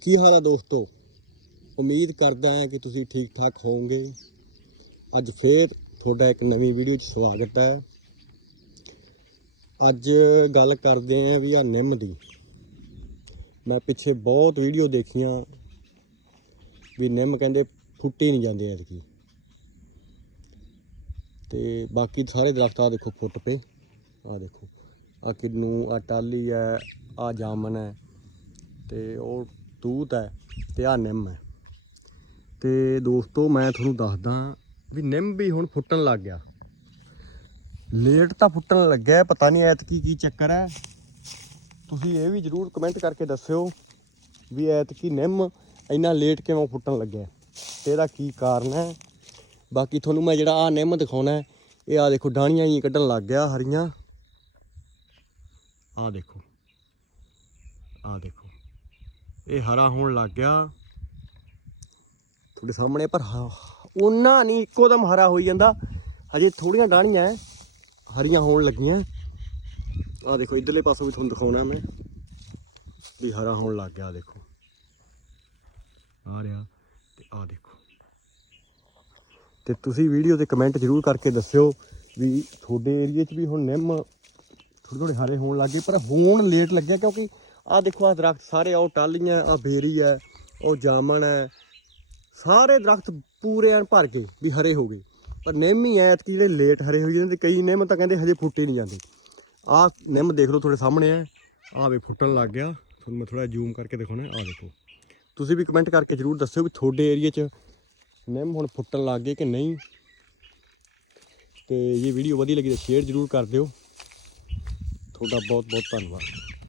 ਕੀ ਹਾਲ ਹੈ ਦੋਸਤੋ? ਉਮੀਦ ਕਰਦਾ ਹਾਂ ਕਿ ਤੁਸੀਂ ਠੀਕ ਠਾਕ ਹੋਵੋਗੇ। ਅੱਜ ਫੇਰ ਤੁਹਾਡਾ ਇੱਕ ਨਵੀਂ ਵੀਡੀਓ 'ਚ ਸਵਾਗਤ ਹੈ। ਅੱਜ ਗੱਲ ਕਰਦੇ ਆਂ ਵੀ ਆ ਨਿੰਮ ਦੀ। ਮੈਂ ਪਿੱਛੇ ਬਹੁਤ ਵੀਡੀਓ ਦੇਖੀਆਂ ਵੀ ਨਿੰਮ ਕਹਿੰਦੇ ਫੁੱਟੀ ਨਹੀਂ ਜਾਂਦੇ ਐਤਕੀ। ਤੇ ਬਾਕੀ ਸਾਰੇ ਦਰਖਤ ਆ ਦੇਖੋ ਫੁੱਟ ਪਏ। ਆ ਦੇਖੋ ਆ ਕਿੰਨੂ ਆ ਟਾਲੀ ਹੈ ਆ ਜਾਮਨ ਹੈ। ਤੇ ਉਹ ਤੂਤ ਹੈ ਤੇ ਆ ਨਿੰਮ ਹੈ। ਤੇ ਦੋਸਤੋ ਮੈਂ ਤੁਹਾਨੂੰ ਦੱਸਦਾ ਵੀ ਨਿੰਮ ਵੀ ਹੁਣ ਫੁੱਟਣ ਲੱਗ ਗਿਆ। ਲੇਟ ਤਾਂ ਫੁੱਟਣ ਲੱਗਿਆ ਪਤਾ ਨਹੀਂ ਐਤਕੀ ਕੀ ਚੱਕਰ ਹੈ। ਤੁਸੀਂ ਇਹ ਵੀ ਜਰੂਰ ਕਮੈਂਟ ਕਰਕੇ ਦੱਸਿਓ ਵੀ ਐਤਕੀ ਨਿੰਮ ਇੰਨਾ ਲੇਟ ਕਿਉਂ ਫੁੱਟਣ ਲੱਗਿਆ ਤੇ ਇਹਦਾ ਕੀ ਕਾਰਨ ਹੈ। ਬਾਕੀ ਤੁਹਾਨੂੰ ਮੈਂ ਜਿਹੜਾ ਆ ਨਿੰਮ ਦਿਖਾਉਣਾ ਹੈ, ਇਹ ਆ ਦੇਖੋ ਡਾਣੀਆਂ ਹੀ ਕੱਢਣ ਲੱਗ ਗਿਆ ਹਰੀਆਂ। ਆ ਦੇਖੋ ਆ ਦੇਖੋ। ਇਹ ਹਰਾ ਹੋਣ ਲੱਗ ਗਿਆ। ਤੁਹਾਡੇ ਸਾਹਮਣੇ ਪਰ ਉਹਨਾਂ ਨਹੀਂ ਇੱਕੋ ਦਮ ਹਰਾ ਹੋਈ ਜਾਂਦਾ। ਹਜੇ ਥੋੜੀਆਂ ਡਾਣੀਆਂ ਹਰੀਆਂ ਹੋਣ ਲੱਗੀਆਂ। ਆ ਦੇਖੋ, ਇਧਰਲੇ ਪਾਸੋਂ ਵੀ ਤੁਹਾਨੂੰ ਦਿਖਾਉਣਾ ਮੈਂ। ਵੀ ਹਰਾ ਹੋਣ ਲੱਗ ਗਿਆ ਦੇਖੋ। ਆ ਰਿਹਾ ਤੇ ਆ ਦੇਖੋ। ਤੇ ਤੁਸੀਂ ਵੀਡੀਓ ਤੇ ਕਮੈਂਟ ਜ਼ਰੂਰ ਕਰਕੇ ਦੱਸਿਓ ਵੀ ਤੁਹਾਡੇ ਏਰੀਏ 'ਚ ਵੀ ਹੁਣ ਨਿੰਮ ਥੋੜੇ ਥੋੜੇ ਹਰੇ ਹੋਣ ਲੱਗੇ ਪਰ ਹੋਣ ਲੇਟ ਲੱਗਿਆ ਕਿਉਂਕਿ ਆ ਦੇਖੋ ਆ ਦਰਖਤ ਸਾਰੇ ਆ ਉਹ ਟਾਲੀਆਂ ਆ ਬੇਰੀ ਹੈ, ਉਹ ਜਾਮਣ ਹੈ। ਸਾਰੇ ਦਰਖਤ ਪੂਰੇ ਐਨ ਭਰ ਗਏ ਵੀ ਹਰੇ ਹੋ ਗਏ। ਪਰ ਨਿੰਮ ਹੀ ਐ ਕਿ ਜਿਹੜੇ ਲੇਟ ਹਰੇ ਹੋ ਜਾਂਦੇ ਕਈ ਨਿੰਮ ਤਾਂ ਕਹਿੰਦੇ ਹਜੇ ਫੁੱਟੇ ਨਹੀਂ ਜਾਂਦੇ। ਆਹ ਨਿੰਮ ਦੇਖ ਲਓ ਤੁਹਾਡੇ ਸਾਹਮਣੇ ਹੈ। ਆਹ ਵੇ ਫੁੱਟਣ ਲੱਗ ਗਿਆ। ਤੁਹਾਨੂੰ ਮੈਂ ਥੋੜਾ ਜ਼ੂਮ ਕਰਕੇ ਦਿਖਾਉਣਾ ਆਹ ਦੇਖੋ। ਤੁਸੀਂ ਵੀ ਕਮੈਂਟ ਕਰਕੇ ਜਰੂਰ ਦੱਸਿਓ ਵੀ ਤੁਹਾਡੇ ਏਰੀਏ 'ਚ ਨਿੰਮ ਹੁਣ ਫੁੱਟਣ ਲੱਗ ਗਏ ਕਿ ਨਹੀਂ। ਤੇ ਇਹ ਵੀਡੀਓ ਵਧੀਆ ਲੱਗੀ ਤਾਂ ਸ਼ੇਅਰ ਜਰੂਰ ਕਰ ਦਿਓ। ਤੁਹਾਡਾ ਬਹੁਤ ਬਹੁਤ ਧੰਨਵਾਦ।